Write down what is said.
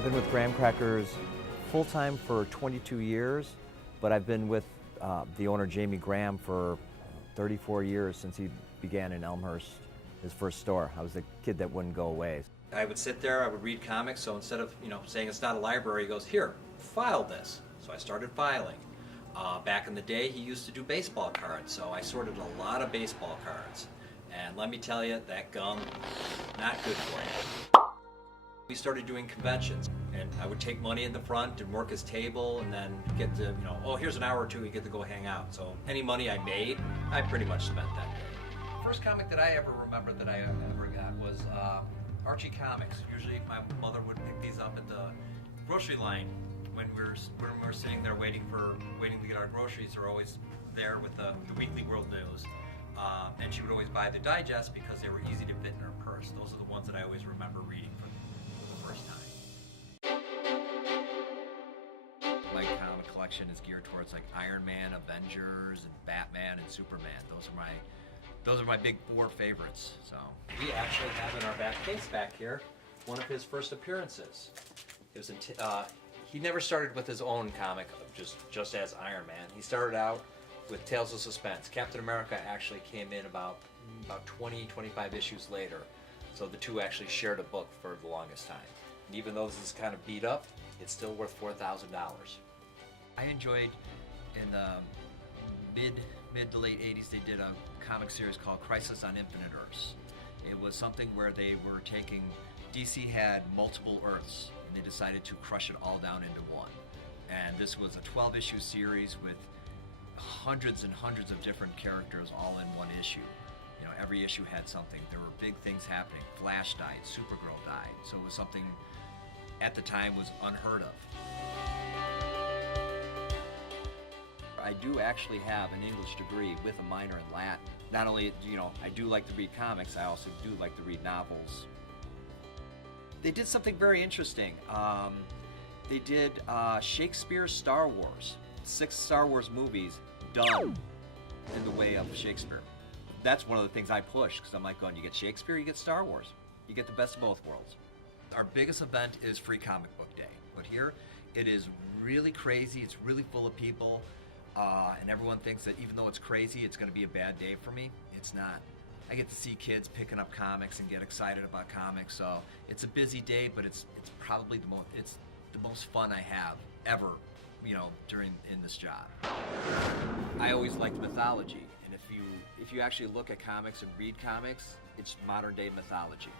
I've been with Graham Crackers full-time for 22 years, but I've been with the owner, Jamie Graham, for 34 years since he began in Elmhurst, his first store. I was the kid that wouldn't go away. I would sit there, I would read comics, so instead of saying it's not a library, he goes, here, file this. So I started filing. Back in the day, he used to do baseball cards, so I sorted a lot of baseball cards. And let me tell you, that gum, not good for you. We started doing conventions, and I would take money in the front and work his table, and then get to, oh, here's an hour or two, you get to go hang out. So any money I made, I pretty much spent that day. First comic that I ever remembered that I ever got was Archie Comics. Usually my mother would pick these up at the grocery line when we were sitting there waiting to get our groceries. They're always there with the Weekly World News. And she would always buy the digest because they were easy to fit in her purse. Those are the ones that I always remember reading for the first time. My comic collection is geared towards like Iron Man, Avengers, and Batman, and Superman. Those are my big four favorites. So we actually have in our back case back here one of his first appearances. It was he never started with his own comic just as Iron Man. He started out with Tales of Suspense. Captain America actually came in about 20, 25 issues later. So the two actually shared a book for the longest time. And even though this is kind of beat up, it's still worth $4,000. I enjoyed in the mid to late 80s, they did a comic series called Crisis on Infinite Earths. It was something where they were taking, DC had multiple Earths, and they decided to crush it all down into one. And this was a 12-issue series with hundreds and hundreds of different characters all in one issue. Every issue had something. There were big things happening. Flash died, Supergirl died. So it was something at the time was unheard of. I do actually have an English degree with a minor in Latin. Not only, I do like to read comics, I also do like to read novels. They did something very interesting. They did Shakespeare's Star Wars. 6 Star Wars movies done in the way of Shakespeare. That's one of the things I push, because I'm like going, you get Shakespeare, you get Star Wars. You get the best of both worlds. Our biggest event is Free Comic Book Day. But here, it is really crazy, it's really full of people, and everyone thinks that even though it's crazy, it's going to be a bad day for me. It's not. I get to see kids picking up comics and get excited about comics, so it's a busy day, but it's probably the most fun I have ever, in this job. I always liked mythology, and if you actually look at comics and read comics, it's modern day mythology.